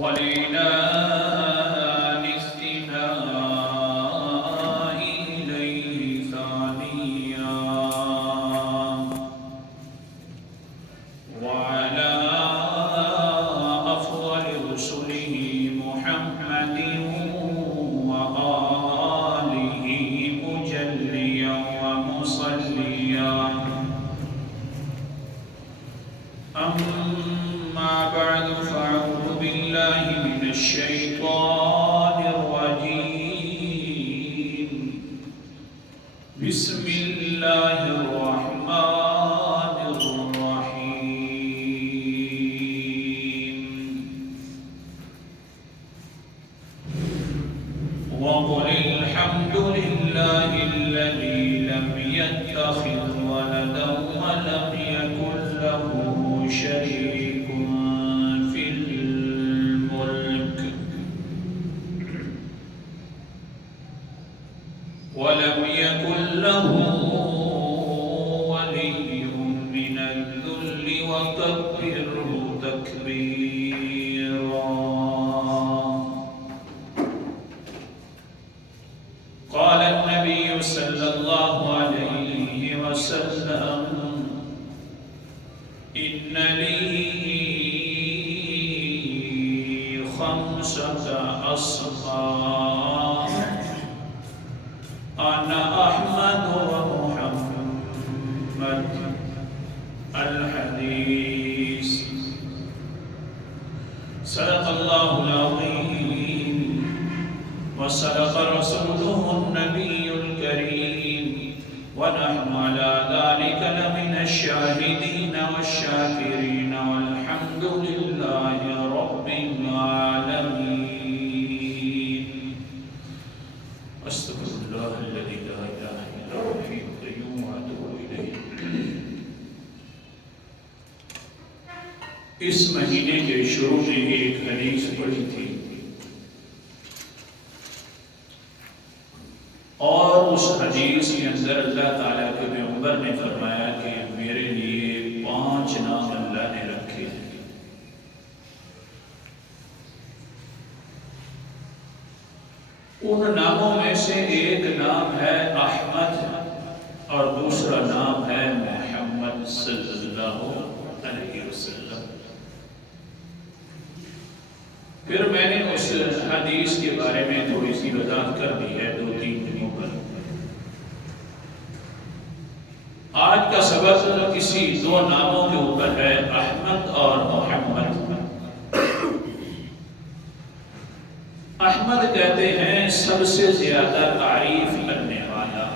ولإعلان استناء إليه ثانيا وعلى أفضل رسله محمد وآله مجليا ومصليا أما بعد فأعوذ بالله من الشيطان الرجيم بسم الله الرحمن الرحيم وقل الحمد لله الذي لم يتخذ ولدا ولم يكن له شريك في الملك ولم يكن له ولي من الذل وكبره تكبيرا قال النبي صلى الله عليه وسلم إن لي خمسة أسماء أنا أحمد ومحمد الحديث صدق الله العظيم وصدق رسوله النبي الكريم ونحن على ذلك لمن الشاهدين والشاكرين والحمد لله رب العالمين استغفر الله الذي لا اله الا هو الحي القيوم واتوب اليه اس مہینے کے شروع میں ایک حدیث پڑھی تھی اور اس حدیث کے اندر اللہ تعالیٰ کے پیغمبر نے فرمایا کہ میرے لیے 5 نام اللہ نے رکھے ہیں۔ ان ناموں میں سے ایک نام ہے احمد اور دوسرا نام ہے محمد صلی اللہ علیہ وسلم۔ پھر میں نے اس حدیث کے بارے میں تھوڑی سی وضاحت کر دی ہے 2-3 دنوں پر۔ آج کا سبق اسی 2 ناموں کے اوپر ہے، احمد اور محمد۔ احمد کہتے ہیں سب سے زیادہ تعریف کرنے والا،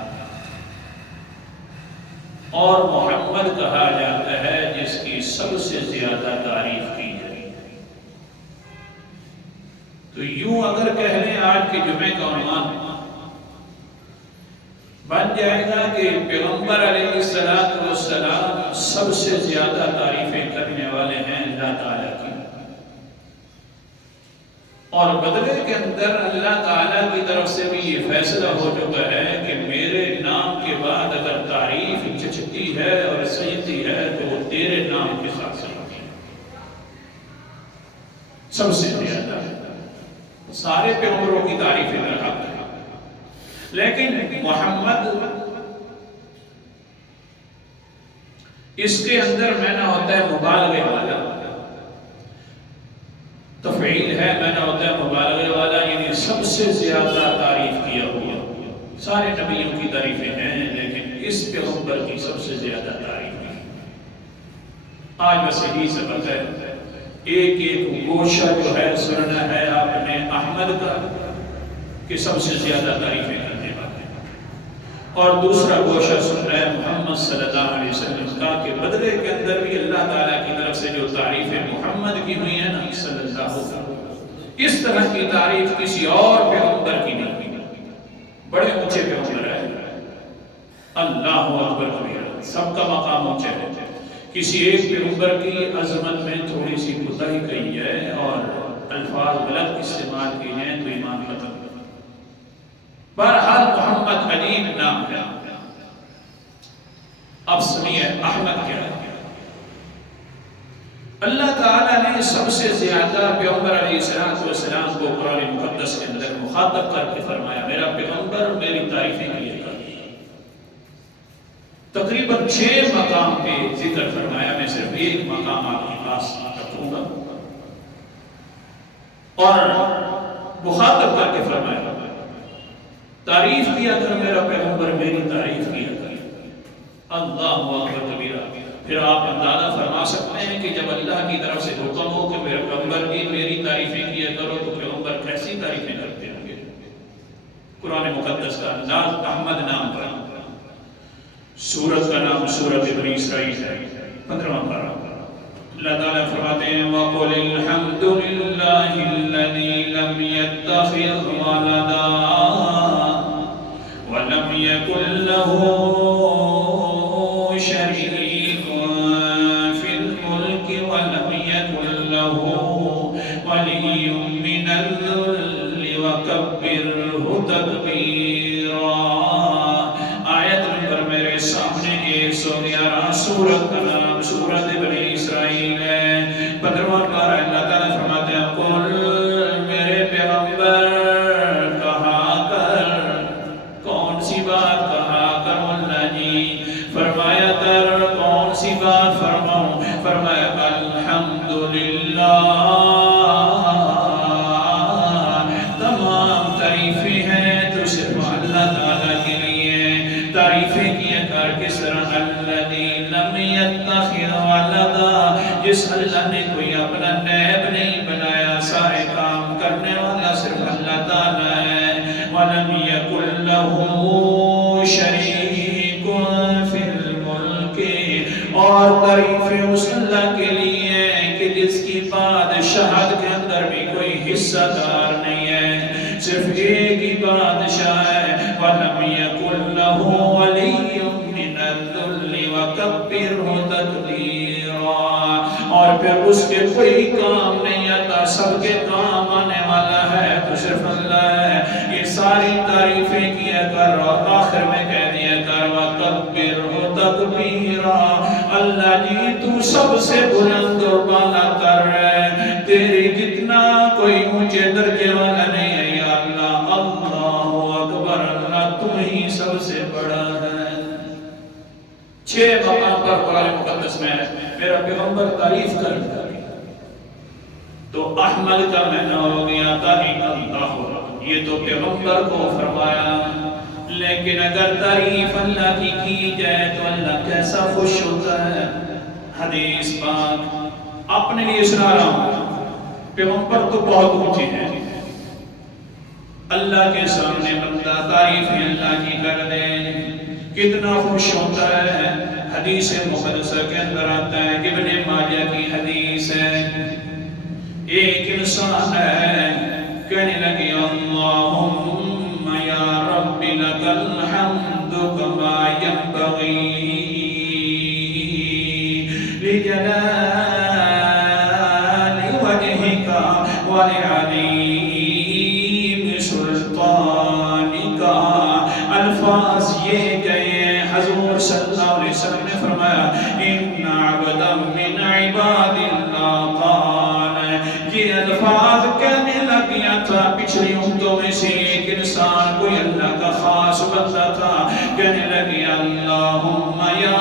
اور محمد کہا جاتا ہے جس کی سب سے زیادہ تعریف کی جائے۔ تو یوں اگر کہہ لیں آج کے جمعے کا عنوان بن جائے گا کہ پیغمبر علیہ السلام سب سے زیادہ تعریفیں کرنے والے ہیں اللہ تعالیٰ کی، اور بدلے کے اندر اللہ تعالیٰ کی طرف سے بھی یہ فیصلہ ہو چکا ہے کہ میرے نام کے بعد اگر تعریف چچتی ہے اور سجتی ہے تو وہ تیرے نام کے ساتھ سجتی ہے سب سے زیادہ ہے۔ سارے پیغمبروں کی تعریفیں در حق ہے، لیکن محمد اس کے اندر معنی ہوتا ہے مبالغے والا، تفعیل ہے، معنی ہوتا ہے مبالغے والا، یعنی سب سے زیادہ تعریف کیا ہوا۔ سارے نبیوں کی تعریفیں ہیں لیکن اس پیغمبر کی سب سے زیادہ تعریف ہے۔ آج بس یہی سبق ہے، ایک گوشہ جو ہے سننا ہے آپ نے احمد کا کہ سب سے زیادہ تعریفیں کرنے والے، اور دوسرا گوشہ سننا ہے محمد صلی اللہ علیہ وسلم کا کہ بدلے کے اندر بھی اللہ تعالیٰ کی طرف سے جو تعریفیں محمد کی ہوئی ہیں نا صلی اللہ علیہ وسلم، اس طرح کی تعریف کسی اور پیغمبر کی نہیں ہوئی۔ بڑے اونچے پیغمبر ہے، اللہ اکبر کبیرہ، سب کا مقام اونچا ہے۔ کسی ایک پیغمبر کی عظمت میں تھوڑی سی کوتاہی کہی ہے اور الفاظ غلط استعمال کیے ہیں تو ایمان ختم۔ بہرحال محمد عجیب نام ہے۔ اب سنیے احمد کیا ہے۔ اللہ تعالیٰ نے سب سے زیادہ پیغمبر علیہ السلام کو قرآن مقدس کے اندر مخاطب کر کے فرمایا میرا پیغمبر میری تعریفیں کیے کر. تقریباً 6 مقام پہ ذکر فرمایا. میں صرف ایک مقام آپ کے پاس رکھوں گا اور مخاطب کر کے فرمایا تعریف کیا کر میرا پیغمبر میری تعریف کیا کر. اللہ اکبر کبیرہ. پھر آپ اندازہ فرما سکتے ہیں کہ جب اللہ کی طرف سے حکم ہو کہ میرے پیغمبر کی میری تعریفیں کیا کرو تو پیغمبر کیسی تعریفیں کرتے ہوں گے. قرآن مقدس کا انداز احمد نام پر. سورت کا نام سورت بنی اسرائیل ہے. 15واں پارہ. اللہ تعالیٰ فرماتے ہیں وَقُلِ الْحَمْدُ لِلَّهِ الَّذِي لَمْ يَتَّخِذْ وَلَدًا وَلَمْ يَكُنْ لَهُ شَرِيكٌ فِي الْمُلْكِ وَلَمْ يَكُنْ لَهُ وَلِيٌّ مِّنَ الذُّلِّ وَكَبِّرْهُ تَكْبِيرًا. آیت نمبر میرے سامنے 111. سورت کا نام سورت بنی اسرائیل ہے. 15واں پارہ. اللہ تعالیٰ فرماتے ہیں قل میرے پیغمبر کہا کر. کون سی بات کہا کر اللہ جی؟ فرمایا کر کون سی بات فرماؤں؟ فرمایا الحمدللہ تمام تعریفیں ہیں تو صرف اللہ تعالیٰ کے لیے. تعریفیں کیا کر کس طرح الذی لم یتخذ ولدا جس اللہ نے کوئی اپنا نیب نہیں بنایا. سارے کام کرنے والا صرف اللہ تعالیٰ ہے. وَلَمْ يَكُنْ لَهُ شَرِيكٌ فِي الْمُلْكِ اور تعریفیں اس اللہ کے لیے کہ جس کی بادشاہت کے اندر بھی کوئی حصہ دار نہیں ہے. صرف ایک ہی بادشاہ ہے. وَلَمْ يَكُنْ لَهُ وَلِيٌّ مِّنَ الذُّلِّ وَكَبِّرْهُ تَكْبِيرًا. اور پھر اس کے کوئی کام نہیں آتا. سب کے کام آنے والا ہے تو صرف اللہ ہے. یہ ساری تعریفیں کیا کر اور آخر میں کہہ دیا کر وَكَبِّرْهُ تَكْبِيرًا. اللہ جی تو سب سے بلند اور بالا کر رہے. تیری جتنا کوئی اونچے درجے والا نہیں ہے یا اللہ. اللہ اکبر. اللہ تم ہی سب سے بڑا ہے. 6 مقام پر قرآن مقدس میں میرا پیغمبر تعریف کرتا ہے. تو احمد کا معنی ہو گیا تعریف اللہ. یہ تو پیغمبر کو فرمایا. لیکن اگر تعریف اللہ کی جائے تو اللہ کیسا خوش ہوتا ہے. حدیث پاک اپنے لیے سنا رہا ہوں. پیغمبر تو بہت اونچے ہیں. اللہ کے سامنے بندہ تعریفیں اللہ کی کر دے کتنا خوش ہوتا ہے. حدیث مقدسہ کے اندر آتا ہے کہ ابن ماجہ کی حدیث ہے. ایک انسان ہے کہنے لگے اللہم یا رب لک الحمد کما ینبغی لجلال وجہک ولعظیم سلطانک. الفاظ یہ گئے. حضور صلی اللہ علیہ وسلم نے فرمایا ان عبدا من عباد اللہ قال. یہ الفاظ کہنے لگیا تھا پچھلی امتوں میں سے ایک انسان کوئی اللہ کا خاص بندہ تھا. کہنے لگیا اللہم یا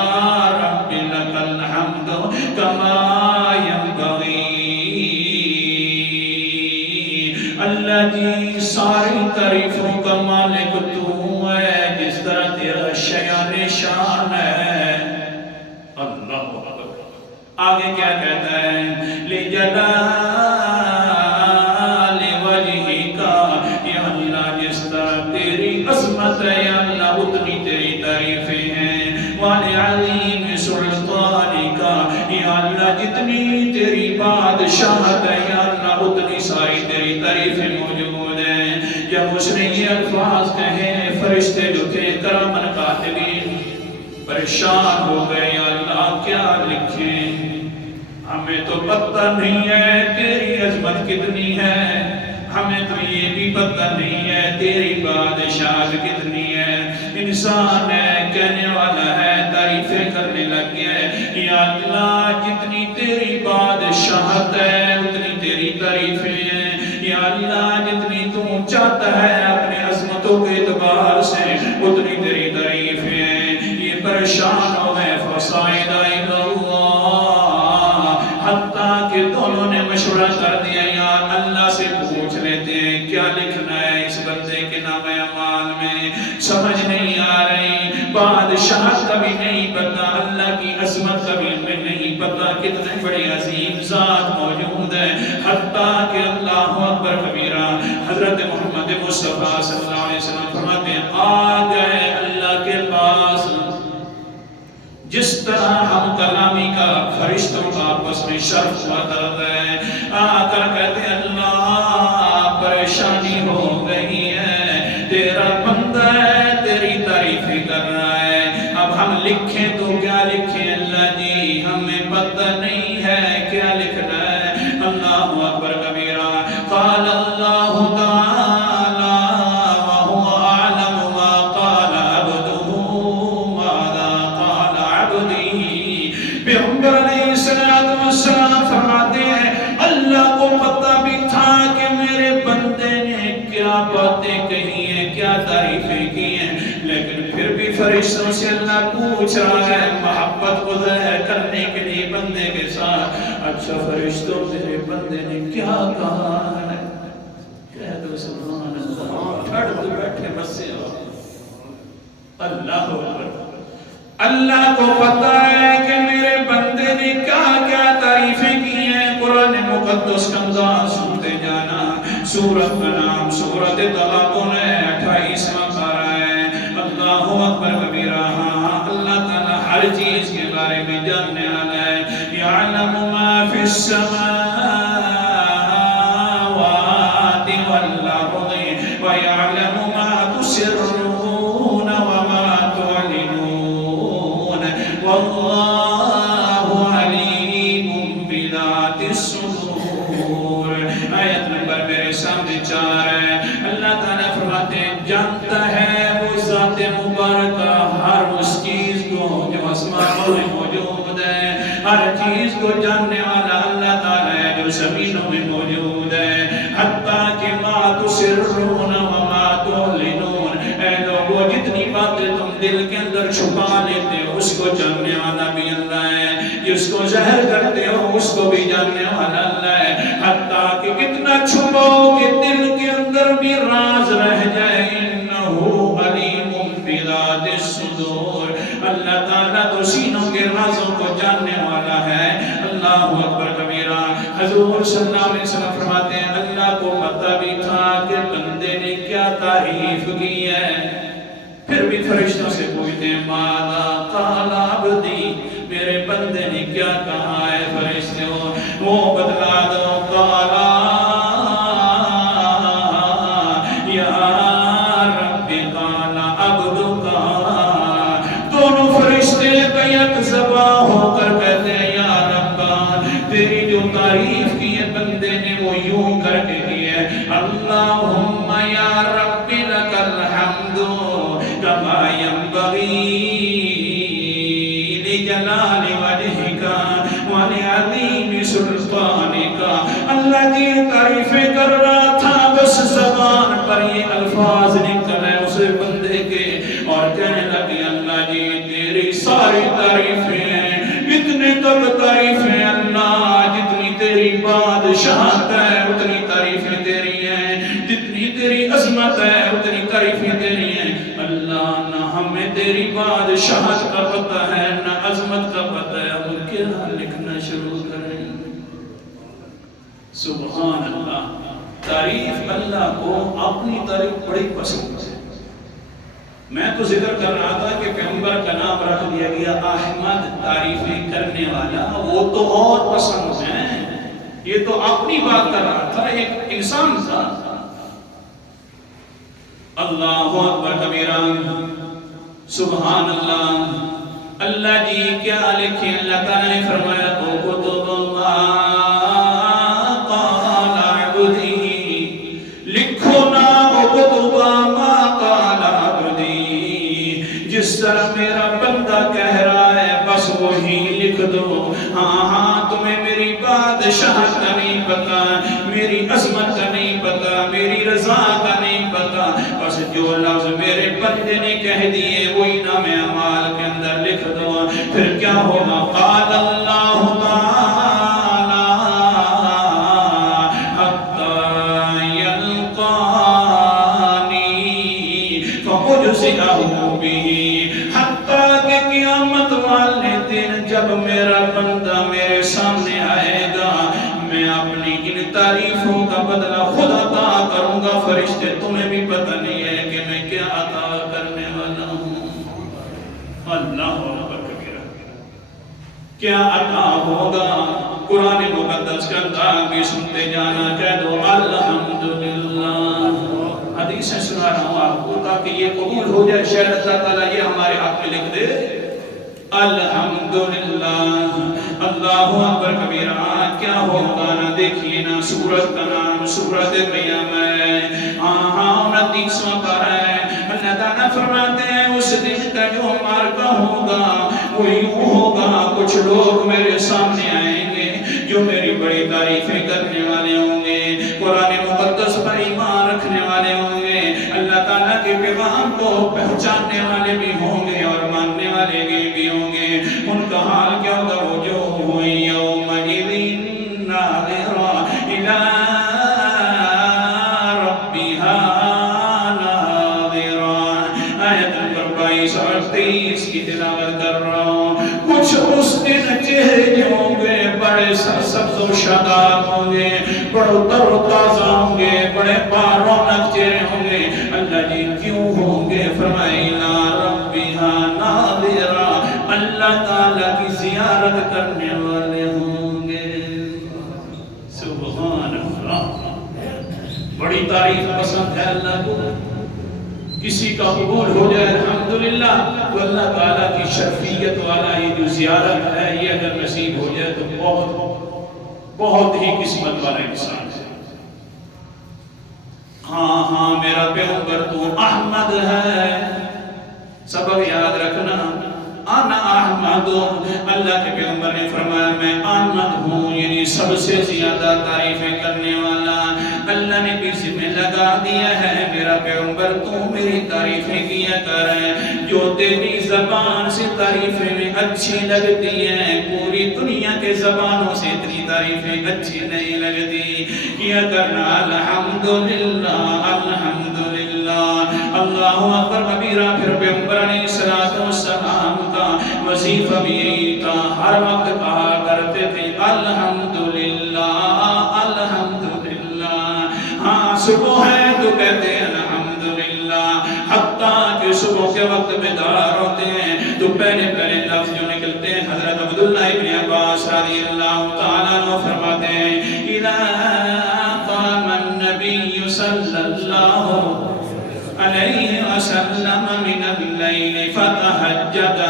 رب لک الحمد کما ینبغی. اللہ جی ساری تعریفوں کا مالک تو ہے جس طرح تیرا شیان شان ہے. اللہ آگے کیا کہتا ہے لجلال وجہک. یا اللہ جس طرح تیری عظمت ہے یا اللہ اتنی تیری تعریفیں ہیں. ولعظیم سلطانک. یا اللہ جتنی تیری بادشاہت ہے یا اللہ اتنی ساری تیری تعریفیں موجود ہیں. جب اس نے یہ الفاظ کہے فرشتے جو تھے کرامن کاتبین پریشان ہو گئے. یا اللہ کیا لکھیں؟ ہمیں تو پتہ نہیں ہے تیری عظمت کتنی ہے. ہمیں تو یہ بھی پتہ نہیں ہے تیری بادشاہت کتنی ہے. انسان ہے کہنے والا ہے تعریفیں کرنے لگ گیا ہے. یا اللہ جتنی تیری بادشاہت تعریفیں ہیں یا اللہ جتنی تو چاہتا ہے اپنے عظمتوں کے اعتبار سے اتنی تیری تعریفیں ہیں یہ پریشان ہو گئے فصائد الی اللہ حتیٰ کہ دونوں نے مشورہ کر دیا یار اللہ سے پوچھ لیتے ہیں کیا لکھنا ہے اس بندے کے نام اعمال میں سمجھ نہیں آ رہی بادشاہ کا بھی نہیں پتا اللہ کی عظمت کا بھی نہیں پتا کتنے بڑی عظیم ذات موجود ہے حتیٰ کہ اللہ اکبر کبیرہ حضرت محمد مصطفیٰ صلی اللہ علیہ وسلم فرماتے ہیں آ گئے اللہ کے پاس جس طرح ہم کلامی کا فرشتوں کا آپس میں شرف ہوا کرتا ہے آ کر کہتے ہیں اللہ پریشانی ہو گئی ہے تیرا بندہ ہے تیری تعریفیں کر رہا ہے اب ہم لکھیں تو کیا لکھیں اللہ جی ہمیں پتہ نہیں ہے کیا لکھنا ہے اللہ اکبر کبیرہ قال اللہ تعالی وهو اعلم ما قال عبده ماذا قال عبده پیغمبر علیہ السلام فرماتے ہیں اللہ کو پتہ بھی تھا کہ میرے بندے نے کیا باتیں کہی ہیں کیا تعریفیں کی ہیں لیکن پھر بھی فرشتوں سے اللہ پوچھ رہا ہے محبت کو ظاہر کرنے کے لیے بندے کے ساتھ اچھا فرشتوں میرے بندے نے کیا کہا ہے کہہ دو سبحان اللہ چھڑ تو بیٹھے مسے اللہ اکبر اللہ کو پتہ ہے کہ میرے بندے نے کیا کیا تعریفیں کی ہیں قرآن مقدس کا انداز سنتے جانا سورت کا نام سورت تغابن ہے 28واں پارہ ہے اللہ اکبر کبیرہ اللہ تعالیٰ ہر چیز کے بارے میں جاننے والا ہے یعلم ما فی السماوات والارض ویعلم ما تسرون وما تعلنون واللہ علیم بذات الصدور آیت نمبر میرے سامنے 4 ہے اللہ تعالیٰ فرماتے ہیں جانتا ہے وہ ذات مبارکہ ہر اس چیز کو جو آسمانوں میں موجود ہے ہر چیز کو جاننے والا اللہ تعالیٰ ہے جو زمینوں میں موجود ہے حتیٰ کہ ما تسرون وما تعلنون اے لوگوں جتنی باتیں تم دل کے اندر چھپا لیتے ہو اس کو جاننے والا بھی اللہ ہے جس کو ظاہر کرتے ہو اس کو بھی جاننے والا اللہ ہے حتیٰ کہ کتنا چھپاؤ کہ دل کے اندر بھی راز رہ جائے انہو علیم بذات الصدور اللہ تعالیٰ تو سینوں کے رازوں کو جاننے والا ہے اللہ اکبر کبیرہ حضور صلی اللہ علیہ وسلم فرماتے ہیں اللہ کو پتہ بھی تھا کہ بندے نے کیا تعریف کی ہے پھر بھی فرشتوں سے پوچھتے ہیں ماذا قال عبدی میرے بندے نے کیا کہا ہے فرشتوں وہ بدلا دو قال یا رب قال عبدک دونوں فرشتے بیک زباں ہو کر کہتے ہیں یا رب تیری جو تعریف کی ہے بندے نے وہ یوں کر کے کی ہے اللہم یا رب لک الحمد کما ينبغي لجلال وجهك ولعظیم سلطانك اللہ جی تعریفیں کر رہا تھا بس زبان پر یہ الفاظ نکل رہے اسے بندے کے اور کہنے لگے اللہ جی تیری ساری تعریفیں ہیں اتنے تک تعریفیں اللہ جتنی تیری بادشاہت ہے اتنی تعریفیں تیری ہیں جتنی تیری عظمت ہے اتنی تعریفیں تیری ہیں اللہ نہ ہمیں تیری بادشاہت کا پتہ ہے نہ عظمت کا پتہ ہے ہم کیا لکھنا شروع کریں سبحان اللہ تعریف اللہ کو اپنی تعریف بڑی پسند ہے میں تو ذکر کر رہا تھا کہ پیغمبر کا نام رکھ دیا گیا احمد تعریفیں کرنے والا وہ تو اور پسند ہیں یہ تو اپنی بات کر رہا تھا ایک انسان تھا اللہ اکبر کبیرہ سبحان اللہ اللہ جی کیا لکھیں اللہ تعالیٰ نے فرمایا او کتب ما قال عبدی لکھو نا او کتب ما قال عبدی جس طرح میرا بندہ کہہ رہا ہے بس وہی لکھ دو ہاں ہاں تمہیں میری بادشاہت کا نہیں پتا میری عظمت کا نہیں پتا، میری رضا کا نہیں پتا، بس جو لفظ میرے بندے نے کہہ دیے وہی نام اعمال کے اندر لکھ دو۔ پھر کیا ہوگا؟ قال اللہ تعالی حتی یلقانی فأجزئہ بہ، حتیٰ کہ قیامت والے دن جب میرا بندہ میرے سامنے آئے گا، میں اپنی ان تعریفوں کا بدلہ خود عطا کروں گا۔ فرشتے تمہیں بھی پتہ نہیں ہے کہ میں کیا عطا کرنے والا ہوں۔ اللہ اکبر کبیرہ، کیا عطا ہوگا؟ قرآن مقدس کا انداز بھی سنتے جانا، کہہ دو الحمدللہ۔ حدیثیں سنا رہا ہوں آپ کو تاکہ یہ قبول ہو جائے، شاید اللہ تعالیٰ یہ ہمارے حق میں لکھ دے الحمدللہ۔ اللہ اکبر کبیرہ، کیا ہوگا نا دیکھیے نا، سورت کا نام سورت قیام ہے، ہاں 29واں پارہ ہے۔ اللہ تعالیٰ فرماتے ہیں اس دن کا جو مارکہ ہوگا وہ یوں ہوگا، کچھ لوگ میرے سامنے آئیں گے جو میری بڑی تعریفیں کرنے والے ہوں گے، قرآن مقدس پر ایمان رکھنے والے ہوں گے، اللہ تعالیٰ کے پیغام کو پہچاننے والے بھی ہوں گے اور ماننے والے بھی ہوں گے۔ ان کا حال کیا ہوگا؟ وہ جو ہوئی یومئذ ناظرہ الی ربہا ناظرہ۔ آیت نمبر 22 اور 23 کی تلاوت کر رہا ہوں۔ کچھ اس دن چہرے جو ہوں گے بڑے سرسبز و شاداب ہوں گے، بڑے تر و تازہ ہوں گے، بڑے بارونق چہرے ہوں گے۔ اللہ جی کیوں ہوں گے؟ فرمائے الی ربہا ناظرہ، اللہ تعالیٰ کی زیارت کرنے والے ہوں گے۔ سبحان اللہ، بڑی تعریف پسند ہے اللہ کو، کسی کا قبول ہو جائے الحمدللہ، تو اللہ تعالیٰ کی شرفیت والا یہ جو زیارت ہے یہ اگر نصیب ہو جائے تو بہت ہی قسمت والا انسان ہے۔ ہاں میرا پیغمبر تو احمد ہے، سبق یاد رکھنا، انا احمد، اللہ کے پیغمبر نے فرمایا میں احمد ہوں، یعنی سب سے زیادہ تعریفیں کرنے والا۔ اللہ نے بھی ذمہ لگا دیا ہے میرا پیغمبر تو میری تعریفیں کیا کر، جو تیری زبان سے تعریفیں میں اچھی لگتی ہیں، پوری دنیا کے زبانوں سے اتنی تعریفیں اچھی نہیں لگتی، کیا کرنا الحمدللہ الحمدللہ۔ اللہ اکبر کبیرہ۔ پھر پیغمبر علیہ السلام کا وظیفہ بھی یہی تھا، ہر وقت کہا کرتے تھے الحمدللہ الحمدللہ۔ ہاں صبح ہے تو کہتے ہیں الحمدللہ، حتیٰ کہ صبح کے وقت بیدار ہوتے ہیں تو پہلے لفظ جو نکلتے ہیں، حضرت عبداللہ ابن عباس رضی اللہ تعالیٰ عنہ فرماتے ہیں اذا قام النبی صلی اللہ علیہ وسلم من اللیل فتہجد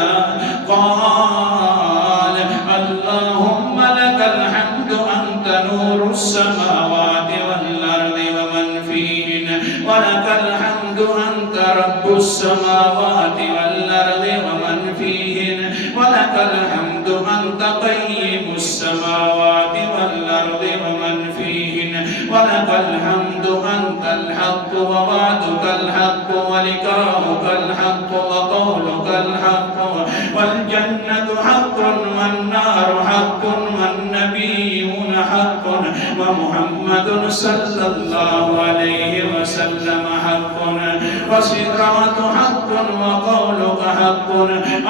قال اللہم لک الحمد انت نور السماوات والارض ومن فیہن ولک الحمد انت رب السماوات والارض ومن فیہن ولک الحمد انت قیم السماوات والارض ومن فیہن ولک الحمد انت الحق ووعدک الحق ولقاؤک الحق وقولک الحق والجنة حق والنار حق والنبيون حق ومحمد صلى الله عليه وسلم حق والصراط حق وقولك حق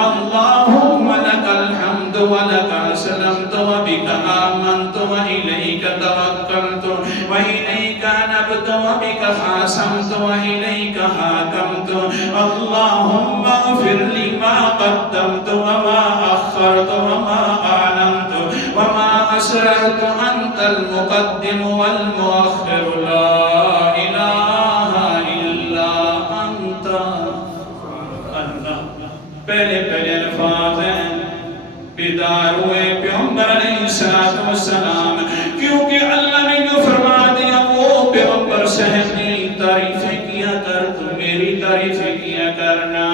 اللهم لك الحمد ولك أسلمت وبك آمنت وإليك توكلت وإليك نبت وبك خاصمت وإليك حاكمت اللهم اغفر لي ما قدمت وما أخرت وما أعلنت وما أسررت أنت المقدم والمؤخر لا إله إلا أنت اللہ۔ پہلے الفاظ ہیں، بیدار ہوئے پیغمبر علیہ السلام، کیونکہ اللہ نے جو فرما دیا وہ پیغمبر صاحب نے تعریفیں کیا کر، تو میری تعریفیں کیا کرنا،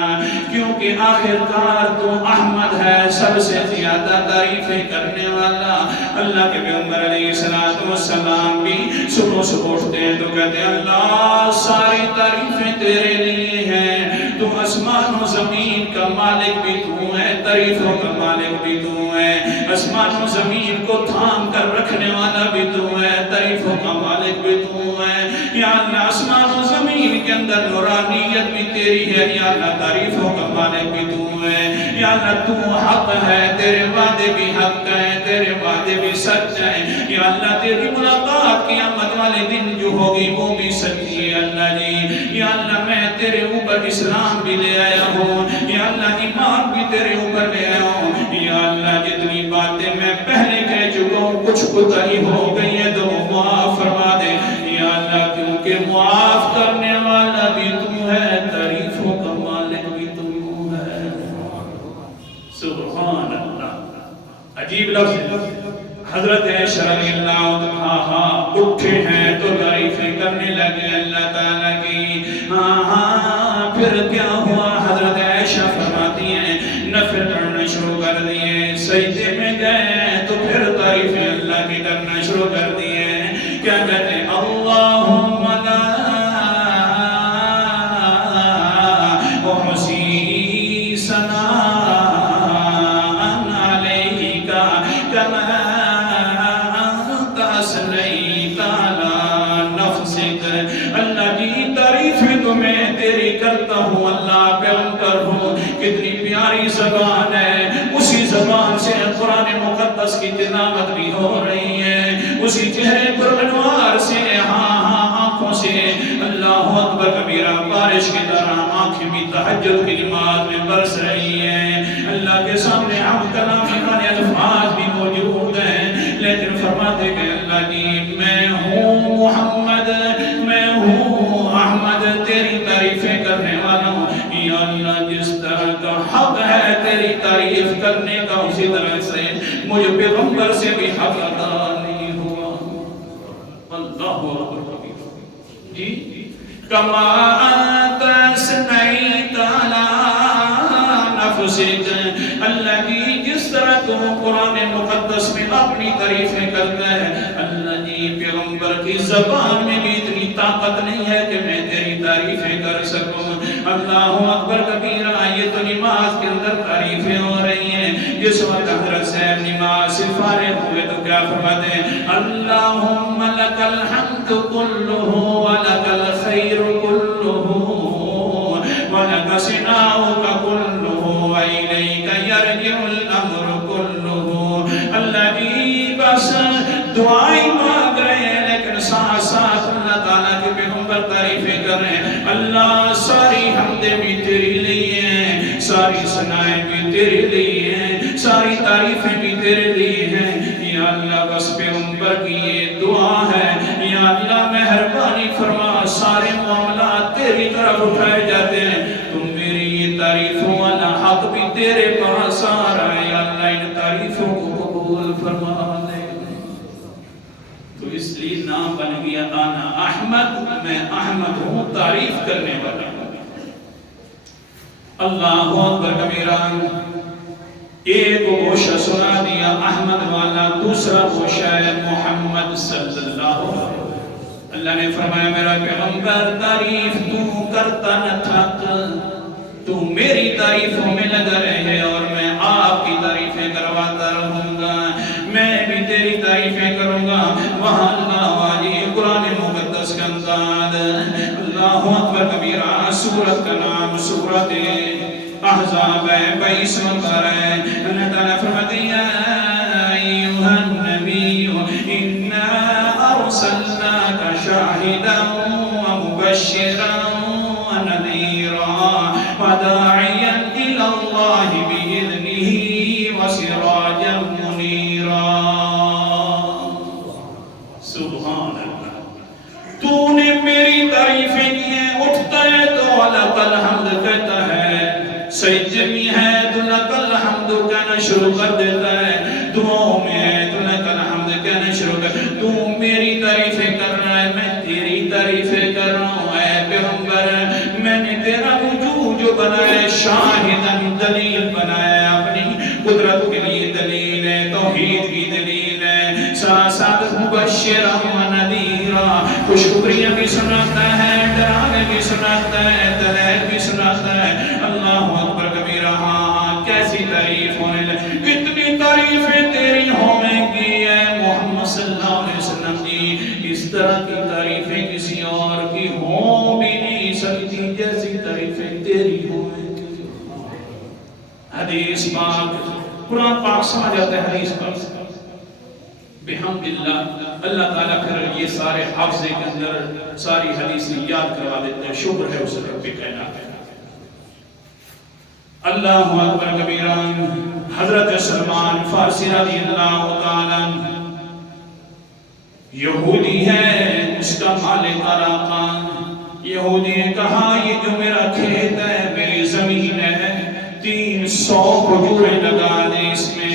کیوں کیونکہ آخرکار تو احمد ہے سب سے زیادہ تعریفیں کرنے والا۔ اللہ کے پیغمبر علیہ السلام بھی صبح صبح اٹھتے ہیں تو کہتے ہیں اللہ ساری تعریفیں تیرے لیے ہیں، تو آسمان و زمین کا مالک بھی تو ہے، تعریفوں کا مالک بھی تو ہے، آسمان و زمین کو تھام کر رکھنے والا بھی تو ہے، تعریفوں کا مالک بھی تو ہے۔ یا اللہ آسمان و زمین کے اندر نورانیت بھی تیری ہے، یا اللہ تعریفوں کا مالک بھی تو ہے۔ یا اللہ تو حق ہے، تیرے وعدے بھی حق ہیں، تیرے وعدے بھی سچ ہیں۔ یا اللہ تیری ملاقات قیامت والے دن جو ہوگی وہ بھی سچی ہے اللہ جی۔ یا اللہ میں تیرے اوپر اسلام بھی لے آیا ہوں، یا اللہ ایمان بھی تیرے اوپر لے آیا ہوں۔ یا اللہ جتنی باتیں میں پہلے کہہ چکا ہوں کچھ کوتاہی ہو گئی ہے تو معاف فرما دے یا اللہ، کیونکہ معاف کرنے والا بھی تو ہے، تعریفوں کا مالک بھی تو ہے۔ سبحان اللہ، عجیب لفظ۔ حضرت عائشہ رضی اللہ عنہا اٹھے ہیں تو تعریفیں کرنے لگے اللہ تعالیٰ کی۔ پھر کیا ہوا؟ حضرت عائشہ فرماتی ہیں نفل پڑھنا شروع کر دیے، سجدے میں گئے تو پھر تعریفیں اللہ کی کرنا شروع کر دیے۔ کیا کہتے ہیں؟ اللہم لا احصی ثناء علیک کما اللہ جی تعریفیں تو میں تیری کرتا ہوں اللہ، پیغمبر ہوں، کتنی پیاری زبان ہے، اسی زبان سے قرآن مقدس کی تلاوت بھی ہو رہی ہے، اسی چہرے پر انوار سے آنکھوں سے اللہ اکبر کبیرہ بارش کی طرح آنکھیں بھی تہجد کی نماز میں برس رہی ہیں، اللہ کے سامنے ہم کلامی والے الفاظ بھی موجود ہیں، لیکن فرماتے کہ اللہ جی میں ہوں محمد، میں ہوں احمد، تیری تعریفیں کرنے والا ہوں۔ یا اللہ جس طرح کا حق ہے تیری تعریف کرنے کا، اسی طرح سے مجھے پیغمبر سے بھی حق ادا نہیں ہوا۔ اللہ اکبر جی کما انت اثنیت علی نفسک، اللہ جی جس طرح تو قرآن مقدس میں اپنی تعریفیں کرتا ہے، اللہ جی پیغمبر کی زبان میں بھی اتنی طاقت نہیں ہے کہ میں تیری تعریفیں کر سکوں۔ اللہ اکبر کبیرہ، یہ تو نماز کے اندر تعریفیں ہو رہی ہیں۔ جس وقت حضرت صاحب نماز سے فارغ ہوئے تو کیا فرماتے ہیں؟ اللہم لک الحمد کلہ ولک الخیر کلہ ولک ثناؤک کلہ وإلیک یرجع الامر کلہ۔ اللہ جی بس دعائیں مانگ رہے ہیں لیکن ساتھ ساتھ اللہ تعالیٰ کے پیغمبر تعریفیں کر رہے ہیں۔ اللہ ساری حمدیں بھی تیری لیے ہیں، ساری ثنائیں بھی تیرے لیے ہیں، ساری تعریفیں بھی تیرے لیے ہیں۔ یا اللہ بس پیغمبر کی یہ دعا ہے، یا اللہ مہربانی فرما، سارے معاملات تیری طرف اٹھائے جاتے ہیں، تم میری یہ تعریفوں والا حق بھی تیرے پاس آ رہا ہے، یا اللہ ان تعریفوں کو قبول فرما لے۔ تو اس لیے نام بن گیا انا احمد، میں احمد ہوں، تعریف کرنے والا ہوں۔ اللہ اکبر کبیرہ۔ ایک گوشہ سنا دیا احمد والا، دوسرا گوشہ ہے محمد صلی اللہ علیہ وسلم۔ اللہ نے فرمایا میرا پیغمبر تعریف تو کرتا نہ تھک، تو میری تعریفوں میں لگا رہے اور میں آپ کی تعریفیں کرواتا رہوں گا، میں بھی تیری تعریفیں کروں گا۔ وہاں اللہ والی قرآن مقدس کا انداز، اللہ اکبر کبیرہ۔ سورت کا نام سورت احزاب ہے، 22 نمبر ہے۔ اللہ تعالیٰ فرماتے ہیں یا ایھا النبی انا ارسلناک شاہدا ومبشرا ونذیرا وداعیا الی اللہ بإذنہ وسراجا منیرا۔ سبحان اللہ، تو نے میری تعریفیں کی ہیں، اٹھتا ہے تو لک الحمد کہتا ہے، سجدے میں ہے تو لک الحمد کہنا شروع کر دیتا ہے، دعاؤں میں ہے تو لک الحمد کہنا شروع کر۔ تو میری تعریفیں کر رہا ہے، میں تیری تعریفیں کر رہا ہوں۔ اے پیغمبر میں نے تیرا وجود جو بنایا شاہدن دلیل بنایا اپنی قدرت کے لیے دلیل ہے توحید کی دلیل ہے ساتھ مبشرا و نذیرا خوشخبریاں بھی سناتا ہے ڈرانے بھی سناتا ہے دلائل بھی سناتا ہے اللہ اکبر کبیرہ کیسی تعریف ہونے لگی اتنی تعریفیں تیری ہونے کی ہے محمد صلی اللہ علیہ وسلم کی اس طرح کی تعریفیں کسی اور کی ہو بھی نہیں سکتی جیسی تعریفیں تیری ہونے کی حدیث پاک قرآن پاک سمجھ جاتا ہے حدیث پاک بحمد اللہ اللہ تعالیٰ پھر یہ سارے حافظے کے اندر ساری حدیثیں یاد کروا دیتے ہیں شکر ہے اس رب کائنات ہے اللہ اکبر کبیرہ حضرت سلمان فارسی رضی اللہ تعالیٰ یہودی ہے اس کا مالک علاقہ یہودی نے کہا یہ جو میرا کھیت ہے میری زمین ہے 300 کھجوریں لگا دیں اس میں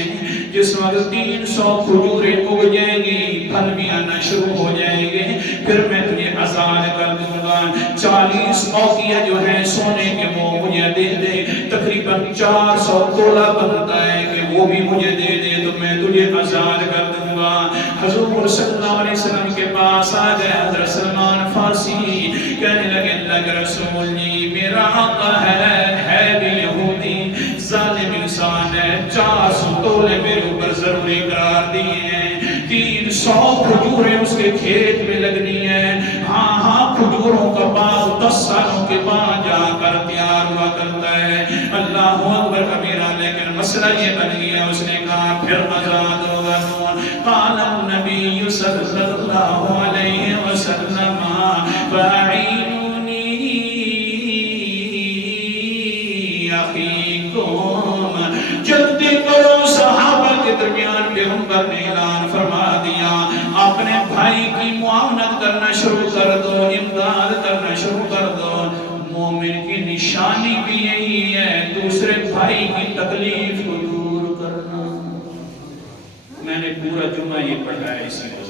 جس وقت 300 کھجوریں اگ جائیں گی پھل بھی آنا شروع ہو جائیں گے پھر میں تجھے آزاد کر دوں گا 40 اوقیہ جو ہیں سونے کے وہ مجھے دے دے تقریباً 400 تولہ بنتا ہے کہ وہ بھی مجھے دے دے تو میں تجھے آزاد کر دوں گا حضور صلی اللہ علیہ وسلم کے پاس آ گئے حضرت سلمان فارسی کہنے لگے اللہ کے رسول جی میرا آقا ہے بھی یہودی ظالم انسان ہے 400 تولے میرے اوپر ضروری قرار دیے ہیں 300 کھجوریں اس کے کھیت میں لگنی ہے ہاں کھجوروں کا باغ 10 سالوں کے بعد جا کر تیار ہوا کرتا ہے اللہ اکبر کبیرہ لیکن مسئلہ یہ بن گیا اس نے کہا پھر آزاد ہوگا قال النبی صلی اللہ علیہ وسلم فاعینونی اخیکم جلدی کرو صحابہ کے درمیان پیغمبر نے اعلان فرما دیا اپنے بھائی کی معاونت کرنا شروع کر دو امداد کرنا شروع کر دو مومن کی نشانی بھی یہی ہے دوسرے بھائی کی تکلیف کو دور کرنا میں نے پورا جمعہ یہ پڑھا ہے اسی وجہ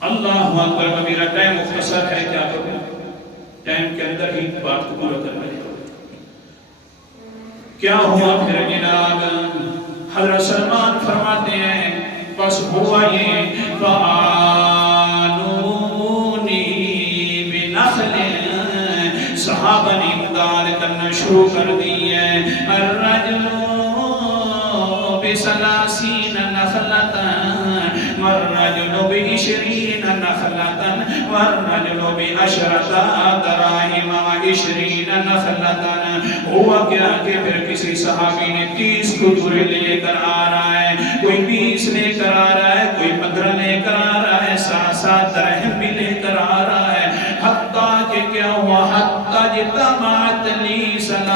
اللہ اکبر کبیرہ ٹائم مختصر ہے کیا کروں ٹائم کے اندر ہی بات کو پورا کرنا ہے کیا ہوا پھر جناب حضرت سلمان فرماتے ہیں بس ہوا یہ فآنونی بنخل صحابہ نے امداد کرنا شروع کر دی ہے الرجل بسلاسین نخلتاً والرجل بعشرین نخلتاً والرجل بعشرۃ دراہم وعشرین نخلتاً ہوا کیا کہ پھر کسی صحابی نے 30 کھجوریں لے کر آ رہا ہے کوئی 20 لے کر آ رہا ہے کوئی 15 لے کر آ رہا ہے 7 درہم بھی لے کر آ رہا ہے حتیٰ کہ کیا ہوا حتیٰ جتمعت لی 300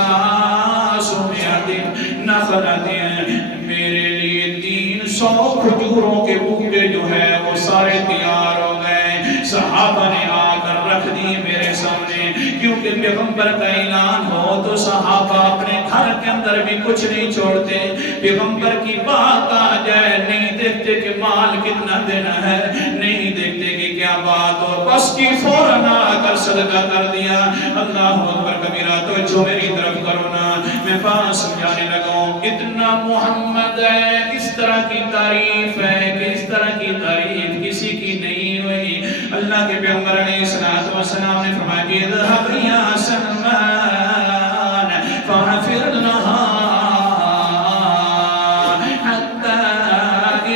نخلۃ میرے لیے 300 کھجوروں کے بوٹے جو ہے وہ سارے تیار ہو گئے صحابہ نے آ کر رکھ دی میرے سامنے کیونکہ پیغمبر کا اعلان ہو تو صحابہ اپنے گھر کے اندر بھی کچھ نہیں چھوڑتے پیغمبر کی بات آ جائے نہیں دیکھتے کہ مال کتنا دینا ہے نہیں دیکھتے کہ کیا بات اور بس کی فوراً آ کر صدقہ کر دیا اللہ اکبر کبیرہ تو جو میری طرف کرو نا میں بات سمجھانے لگا ہوں اتنا محمد ہے اس طرح کی تعریف ہے کہ اس طرح کی تعریف کسی کی نہیں ہوئی اللہ کے پیغمبر علیہ السلام نے فرمایا کہ اذهب یا سلمان فاغفر لها حتى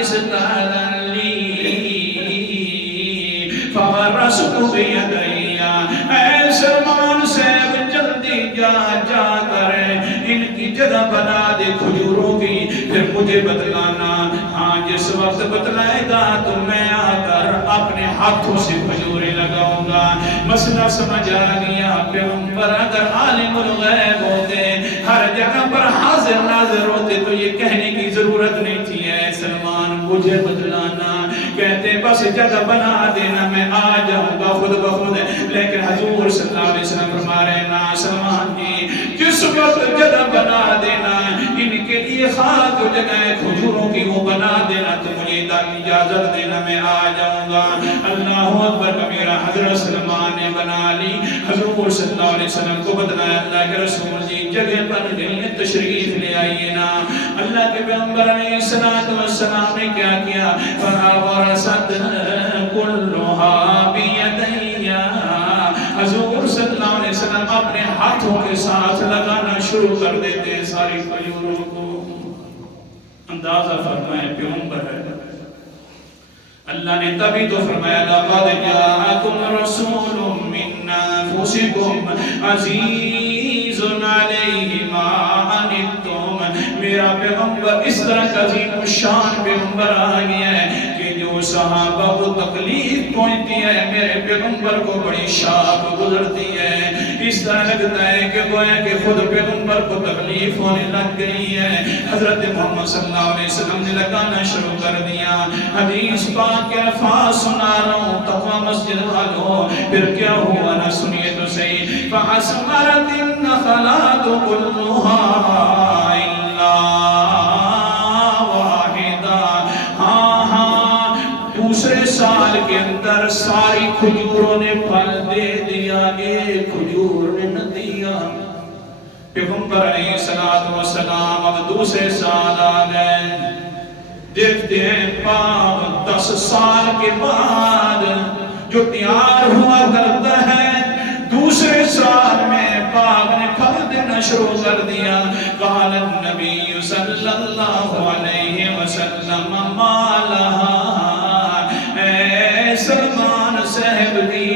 استأذن لي فغرست بيدي اے سلمان صاحب جلدی جا کر ان کی جگہ بنا دے کھجوروں کی پھر مجھے بتلانا ہاں جس وقت بتلائے گا تو میں آ کر اپنے ہاتھوں سے کھجوریں لگاؤں گا مسئلہ سمجھ آ گیا پیغمبر اگر عالم الغیب ہوتے ہر جگہ پر حاضر ناظر ہوتے تو یہ کہنے کی ضرورت نہیں تھی اے سلمان مجھے بتلانا کہتے بس جگہ بنا دینا میں آ جاؤں گا خود بخود لیکن حضور صلی اللہ علیہ وسلم فرما رہے نا سلمان جی جس وقت جگہ بنا دینا ان کے لیے خاص جو جگہ ہے کھجوروں کی وہ بنا دینا تو مجھے اجازت دینا میں آ جاؤں گا اللہ اکبر کبیرہ حضرت سلمان نے بنا لی حضور صلی اللہ علیہ وسلم کو بتلایا اللہ کے رسول جی جگہ پر گئی تشریف لے آئیے نا. اللہ کے پیغمبر علیہ السلام نے کیا کیا؟ فَأَوْرَسَتْ كُلُّهَا بِيَدَيَّ. حضور صلی اللہ علیہ وسلم اپنے ہاتھوں کے ساتھ لگانا شروع کر دیتے ہیں ساری کھجوروں کو. اندازہ فرمائے پیغمبر ہے. اللہ نے تبھی تو فرمایا لَقَدْ جَاءَكُمْ رَسُولٌ مِّنْ أَنفُسِكُمْ عَزِيزٌ عَلَيْهِ مَا عَنِتُّمْ. میرا پیغمبر اس طرح کا عظیم الشان پیغمبر آ گیا ہے کہ جو صحابہ کو تکلیف پہنچتی ہے میرے پیغمبر کو بڑی شاق گزرتی ہے. اس طرح لگتا ہے کہ گویا کہ خود پیغمبر کو تکلیف ہونے لگ گئی ہے. حضرت محمد صلی اللہ علیہ وسلم نے لگانا شروع کر دیا. حدیث پاک کے الفاظ سنا رہا ہوں تقوی مسجد والوں. پھر کیا ہوا نا سنیے تو صحیح. فَأَثْمَرَتِ النَّخْلَاتُ كُلُّهَا إِلَّا وَاحِدَةً. ہاں دوسرے سال کے اندر ساری کھجوروں نے پھل دے دیا، ایک کھجور نے نہ دیا. پیغمبر علیہ السلام اب دوسرے سال آ گئے. دیکھتے ہیں پاک 10 سال کے بعد جو تیار ہوا کرتا ہے دوسرے سال میں پاک نے پھل دینا شروع کر دیا. قال النبی صلی اللہ علیہ وسلم ما لها. اے سلمان صاحب دی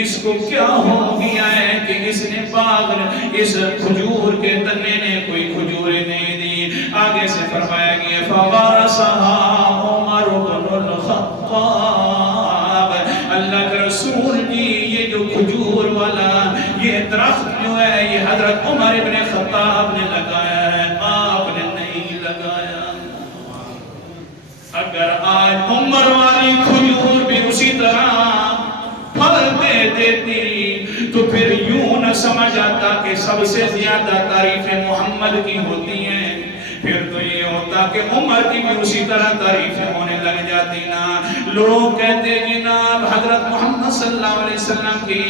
اس کو کیا ہو گیا ہے کہ اس نے پاک اس کھجور کے تنے نے کوئی کھجوریں نہیں دی. آگے سے فرمایا گیا فوارثها عمر بن الخطاب. اللہ کے رسول جی یہ جو کھجور والا یہ درخت جو ہے یہ حضرت عمر بن خطاب نے لگایا ہے، آپ نے نہیں لگایا. اگر آج عمر والی کھجور بھی اسی طرح پھل دے دیتی تو پھر یوں نہ سمجھ آتا کہ سب سے زیادہ تعریفیں محمد کی ہوتی ہیں. پھر تو یہ ہوتا کہ عمر کی بھی اسی طرح تعریفیں ہونے لگ جاتی نا. لوگ کہتے جناب حضرت محمد صلی اللہ علیہ وسلم کی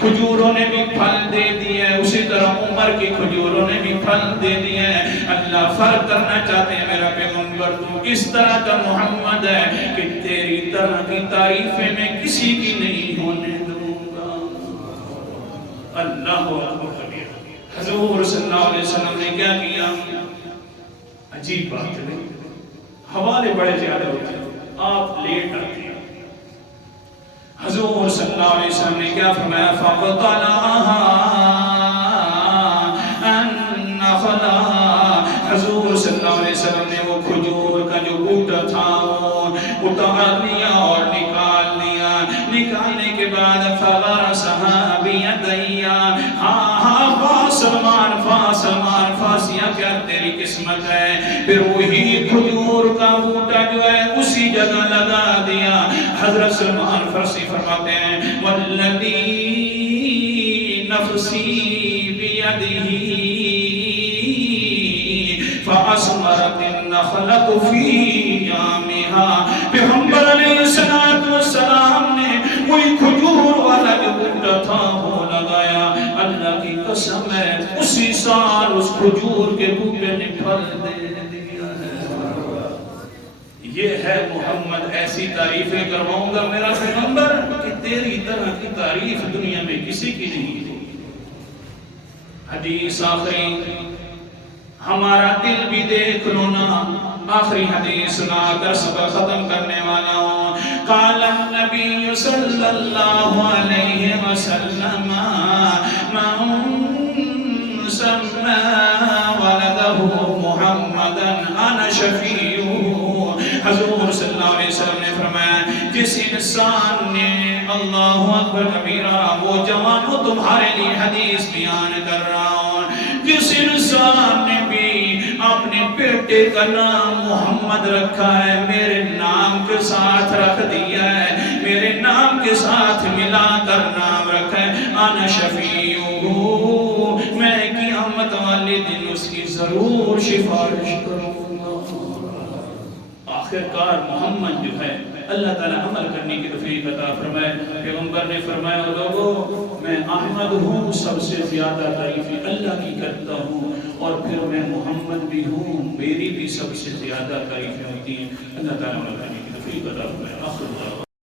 کھجوروں نے بھی پھل دے دیے اسی طرح عمر کی کھجوروں نے بھی پھل دے دیے. اللہ فرق کرنا چاہتے ہیں میرا پیغمبر تو اس طرح کا محمد ہے کہ تیری طرح کی تعریفیں میں کسی کی نہیں ہونے دوں گا. اللہ اکبر. حضور صلی اللہ علیہ وسلم نے کیا کیا؟ عجیب بات ہے، حوالے بڑے زیادہ ہوتے ہیں، آپ لیٹ آتے ہیں. حضور صلی اللہ علیہ وسلم نے کیا فرمایا؟ فَقَطَلَعَهَا النَّخْلَ. حضور صلی اللہ علیہ وسلم نے وہ کھجور کا جو بوٹا تھا وہ اتار لیا اور نکال لیا. نکالنے کے بعد فَغَرَسَهَا بِيَدَيَّ. ہاں سلمان فاسیاں کیا تیری قسمت ہے. پھر وہی کھجور کا بوٹا جو ہے اسی جگہ لگا دیا. حضرت سلمان فارسی فرماتے ہیں وَالَّذِي نَفْسِي بِيَدِهِ فَأَثْمَرَتِ النَّخْلَةُ فِي يَوْمِهَا. پیغمبر علیہ السلام نے وہی کھجور والا جو بوٹا تھا وہ لگایا. اللہ کی قسم ہے اسی سال اس کھجور کے بوٹے نے پھل دے دیا ہے. یہ ہے محمد. ایسی تعریفیں کرواؤں گا میرا پیغمبر کہ تیری طرح کی تعریف دنیا میں کسی کی نہیں تھی. حدیث آخری ہمارا دل بھی دیکھ لو نا. آخری حدیث سنا کر سبق ختم کرنے والا ہوں. قال النبی صلی اللہ علیہ وسلم من سمى ولده محمدا انا شفیعہ. حضور صلی اللہ علیہ وسلم نے فرمایا جس انسان نے اللہ اکبر کبیرہ وہ جوانوں تمہارے لیے حدیث بیان کر رہا ہوں جس انسان نے بھی اپنے بیٹے کا نام محمد رکھا ہے میرے نام کے ساتھ رکھ دیا ہے میرے نام کے ساتھ ملا کر نام رکھا ہے انا شفیعہ میں قیامت والے دن اس کی ضرور سفارش کروں گا. آخرکار محمد جو ہے اللہ تعالیٰ عمل کرنے کی توفیق عطا فرمائے۔ پیغمبر نے فرمایا لوگوں میں احمد ہوں، سب سے زیادہ تعریفیں اللہ کی کرتا ہوں، اور پھر میں محمد بھی ہوں، میری بھی سب سے زیادہ تعریفیں ہوتی ہیں۔ اللہ تعالیٰ عمل کرنے کی توفیق عطا فرمائے۔ آخر